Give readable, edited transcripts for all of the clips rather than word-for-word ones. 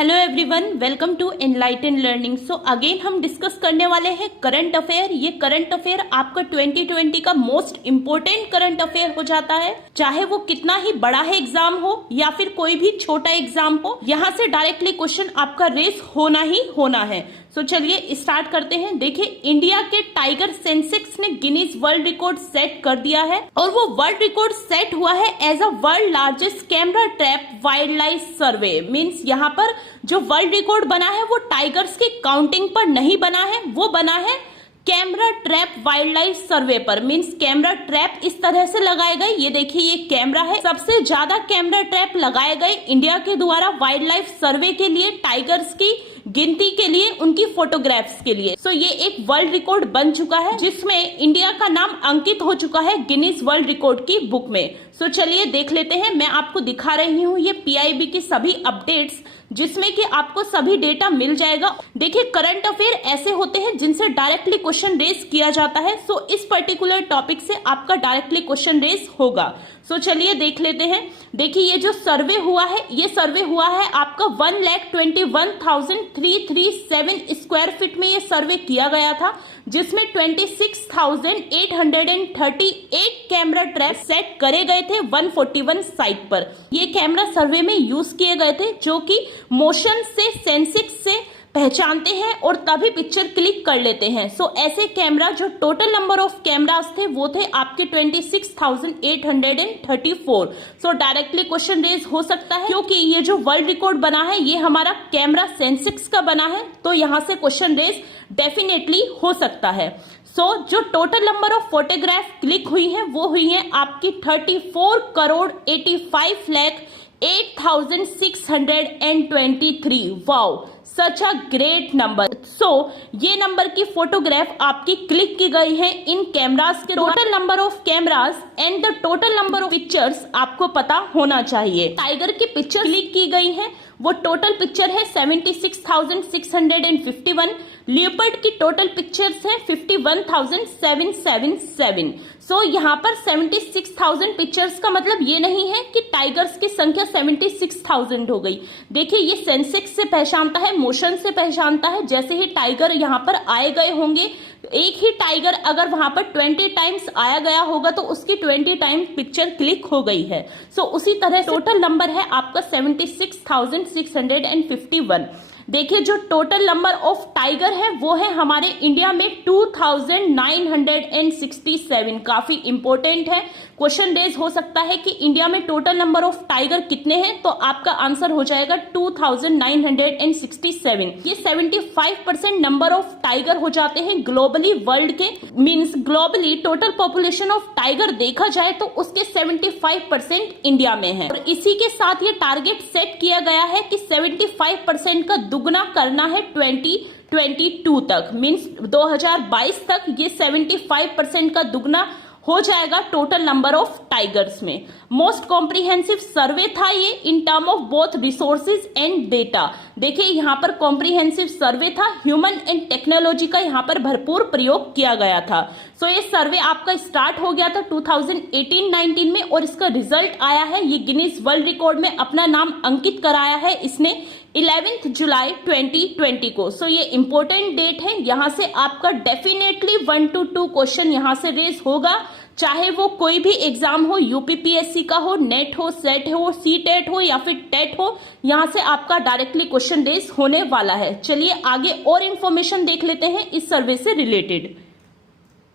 Hello everyone, welcome to Enlighten Learning. So again हम discuss करने वाले हैं करंट अफेयर। ये करंट अफेयर आपका 2020 का मोस्ट इम्पोर्टेंट करंट अफेयर हो जाता है, चाहे वो कितना ही बड़ा है एग्जाम हो या फिर कोई भी छोटा एग्जाम हो। यहाँ से डायरेक्टली क्वेश्चन आपका रेस होना ही होना है। सो चलिए स्टार्ट करते हैं। देखिए, इंडिया के टाइगर सेंसेक्स ने गिनीज वर्ल्ड रिकॉर्ड सेट कर दिया है और वो वर्ल्ड रिकॉर्ड सेट हुआ है as a world largest camera trap wildlife survey. Means यहाँ पर जो वर्ल्ड रिकॉर्ड बना है वो टाइगर्स की काउंटिंग पर नहीं बना है, वो बना है कैमरा ट्रैप वाइल्ड लाइफ सर्वे पर। मीन्स कैमरा ट्रैप इस तरह से लगाए गए, ये देखिए ये कैमरा है। सबसे ज्यादा कैमरा ट्रैप लगाए गए इंडिया के द्वारा वाइल्ड लाइफ सर्वे के लिए, टाइगर्स की गिनती के लिए, उनकी फोटोग्राफ्स के लिए। सो ये एक वर्ल्ड रिकॉर्ड बन चुका है जिसमें इंडिया का नाम अंकित हो चुका है गिनीज वर्ल्ड रिकॉर्ड की बुक में। सो चलिए देख लेते हैं। मैं आपको दिखा रही हूँ ये पीआईबी की सभी अपडेट्स, जिसमें कि आपको सभी डेटा मिल जाएगा। देखिए, करंट अफेयर ऐसे होते हैं जिनसे डायरेक्टली क्वेश्चन रेस किया जाता है। सो इस पर्टिकुलर टॉपिक से आपका डायरेक्टली क्वेश्चन रेस होगा। सो चलिए देख लेते हैं। देखिए, ये जो सर्वे हुआ है, ये सर्वे हुआ है आपका 1,21,337 स्क्वायर फीट में ये सर्वे किया गया था, जिसमें 26,838 कैमरा ट्रैप सेट करे गए थे 141 साइट पर। ये कैमरा सर्वे में यूज किए गए थे, जो कि मोशन से, सेंसिक्स से पहचानते हैं और तभी पिक्चर क्लिक कर लेते हैं। सो ऐसे कैमरा, जो टोटल नंबर ऑफ कैमरास थे वो थे आपके 26,834। सो डायरेक्टली क्वेश्चन रेज हो सकता है, क्योंकि ये जो वर्ल्ड रिकॉर्ड बना है ये हमारा कैमरा सेंसिक्स का बना है, तो यहाँ से क्वेश्चन रेज डेफिनेटली हो सकता है। सो जो total number of photograph click हुई है वो हुई है आपकी 34,85,08,623। Wow, such a great number. So ये नंबर की फोटोग्राफ आपकी क्लिक की गई है इन कैमरास के। Total number of cameras and the total number of pictures आपको पता होना चाहिए। टाइगर की पिक्चर क्लिक की गई है, वो टोटल पिक्चर है 76,651। लियोपर्ड की टोटल पिक्चर्स है 51,777। सो यहाँ पर 76,000 पिक्चर्स का मतलब ये नहीं है कि टाइगर्स की संख्या 76,000 हो गई। देखिए, ये सेंसेक्स से पहचानता है, मोशन से पहचानता है। जैसे ही टाइगर यहाँ पर आए गए होंगे, एक ही टाइगर अगर वहां पर 20 टाइम्स आया गया होगा तो उसकी 20 टाइम्स पिक्चर क्लिक हो गई है। सो उसी तरह टोटल नंबर है आपका 76,651। देखिए, जो टोटल नंबर ऑफ टाइगर है वो है हमारे इंडिया में 2,967। काफी इंपॉर्टेंट है, क्वेश्चन रेज हो सकता है कि इंडिया में टोटल नंबर ऑफ टाइगर कितने हैं, तो आपका आंसर हो जाएगा 2,967। ये 75% नंबर ऑफ टाइगर हो जाते हैं ग्लोबली वर्ल्ड के। Means globally total population of tiger देखा जाए तो उसके 75% इंडिया में है। और इसी के साथ ये टारगेट सेट किया गया है कि 75% का दुगना करना है 2022 तक। मींस 2022 तक ये 75% का दुगना हो जाएगा टोटल नंबर ऑफ टाइगर्स में। मोस्ट कॉम्प्रिहेंसिव सर्वे था ये in term of both resources and data. देखिए, यहाँ पर कॉम्प्रिहेंसिव सर्वे था, ह्यूमन एंड टेक्नोलॉजी का यहाँ पर भरपूर प्रयोग किया गया था। सो ये सर्वे आपका स्टार्ट हो गया था 2018-19 में और इसका रिजल्ट आया है, ये गिनीज वर्ल्ड रिकॉर्ड में अपना नाम अंकित कराया है इसने 11 जुलाई 2020 को। सो ये इंपॉर्टेंट डेट है, यहाँ से आपका डेफिनेटली 1 to 2 क्वेश्चन यहाँ से रेज होगा, चाहे वो कोई भी एग्जाम हो, यूपीपीएससी का हो, नेट हो, सेट हो, सीटेट हो या फिर टेट हो, यहाँ से आपका डायरेक्टली क्वेश्चन रेज होने वाला है। चलिए आगे और इंफॉर्मेशन देख लेते हैं इस सर्वे से रिलेटेड।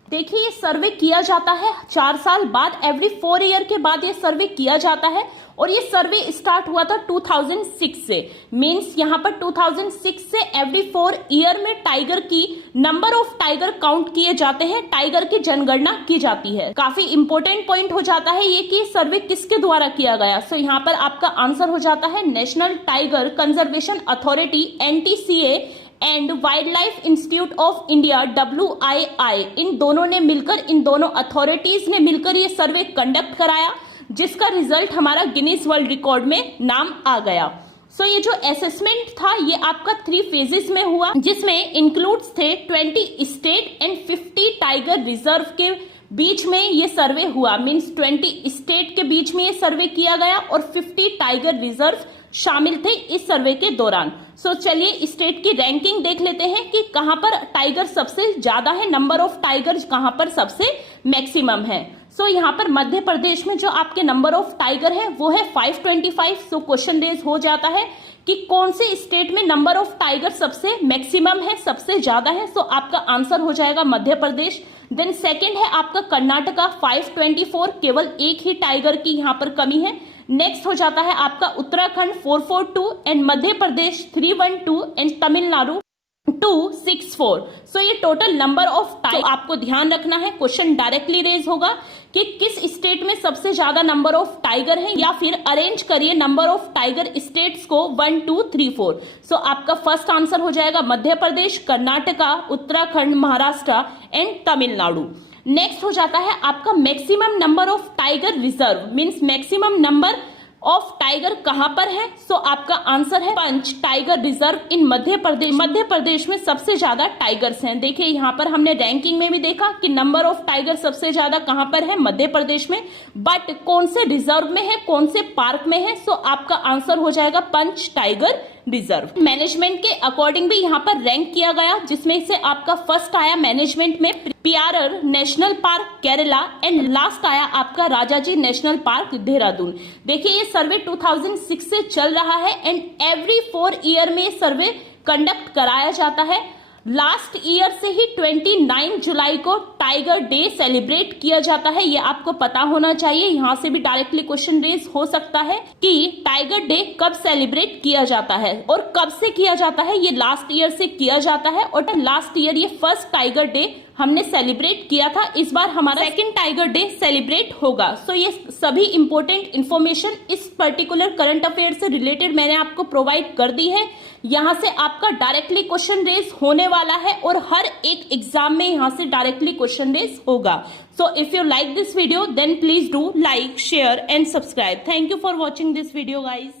देखिए, ये सर्वे किया जाता है 4 साल बाद, एवरी 4 ईयर के बाद ये सर्वे किया जाता है और ये सर्वे स्टार्ट हुआ था 2006 से। मींस यहाँ पर 2006 से एवरी 4 ईयर में टाइगर की नंबर ऑफ टाइगर काउंट किए जाते हैं, टाइगर की जनगणना की जाती है। काफी इंपॉर्टेंट पॉइंट हो जाता है ये कि सर्वे किसके द्वारा किया गया। सो यहाँ पर आपका आंसर हो जाता है national tiger conservation authority NTCA and wild life institute of India WII, इन दोनों ने मिलकर, इन दोनों अथॉरिटीज ने मिलकर ये सर्वे कंडक्ट कराया, जिसका रिजल्ट हमारा गिनीज वर्ल्ड रिकॉर्ड में नाम आ गया। सो ये जो असेसमेंट था ये आपका 3 फेजेस में हुआ, जिसमें इंक्लूड्स थे 20 स्टेट एंड 50 टाइगर रिजर्व के बीच में ये सर्वे हुआ। मींस 20 स्टेट के बीच में ये सर्वे किया गया और 50 टाइगर रिजर्व शामिल थे इस सर्वे के दौरान। सो चलिए स्टेट की रैंकिंग देख लेते हैं कि कहां पर टाइगर सबसे ज्यादा है, नंबर ऑफ टाइगर कहां पर सबसे मैक्सिमम है। सो यहाँ पर मध्य प्रदेश में जो आपके नंबर ऑफ टाइगर है वो है 525। सो क्वेश्चन रेज हो जाता है कि कौन से स्टेट में नंबर ऑफ टाइगर सबसे मैक्सिमम है, सबसे ज्यादा है। सो आपका आंसर हो जाएगा मध्य प्रदेश। देन सेकंड है आपका कर्नाटका 524, केवल एक ही टाइगर की यहाँ पर कमी है। नेक्स्ट हो जाता है आपका उत्तराखंड 442 एंड मध्य प्रदेश 312 एंड तमिलनाडु 264। सो ये टोटल नंबर ऑफ टाइगर। तो आपको ध्यान रखना है, क्वेश्चन डायरेक्टली रेज होगा कि किस स्टेट में सबसे ज्यादा नंबर ऑफ टाइगर है, या फिर अरेंज करिए नंबर ऑफ टाइगर स्टेट्स को 1 2 3 4। सो आपका फर्स्ट आंसर हो जाएगा मध्य प्रदेश, कर्नाटका, उत्तराखंड, महाराष्ट्र एंड तमिलनाडु। नेक्स्ट हो जाता है आपका maximum number of tiger reserve, means maximum number of tiger कहां पर है। सो आपका आंसर है पंच tiger reserve in Madhya Pradesh. Madhya Pradesh में सबसे ज्यादा टाइगर्स हैं। देखिए यहाँ पर हमने रैंकिंग में भी देखा कि नंबर ऑफ टाइगर सबसे ज्यादा कहां पर है, मध्य प्रदेश में, बट कौन से रिजर्व में है, कौन से पार्क में है। सो आपका आंसर हो जाएगा पंच टाइगर रिजर्व। मैनेजमेंट के अकॉर्डिंग भी यहाँ पर रैंक किया गया, जिसमें से आपका फर्स्ट आया मैनेजमेंट में Periyar national park Kerala and last आया आपका राजाजी नेशनल पार्क देहरादून। देखिए ये सर्वे 2006 से चल रहा है एंड एवरी 4 ईयर में सर्वे कंडक्ट कराया जाता है। लास्ट ईयर से ही 29 जुलाई को टाइगर डे सेलिब्रेट किया जाता है, ये आपको पता होना चाहिए। यहाँ से भी डायरेक्टली क्वेश्चन रेज हो सकता है कि टाइगर डे कब सेलिब्रेट किया जाता है और कब से किया जाता है। ये लास्ट ईयर से किया जाता है और लास्ट ईयर ये फर्स्ट टाइगर डे हमने सेलिब्रेट किया था। इस बार हमारा सेकंड टाइगर डे सेलिब्रेट होगा। सो ये सभी इंपॉर्टेंट इंफॉर्मेशन इस पर्टिकुलर करंट अफेयर से रिलेटेड मैंने आपको प्रोवाइड कर दी है। यहाँ से आपका डायरेक्टली क्वेश्चन रेज होने वाला है और हर एक एग्जाम में यहाँ से डायरेक्टली क्वेश्चन रेज होगा। So if you like this video then please do like, share and subscribe. Thank you for watching this video guys.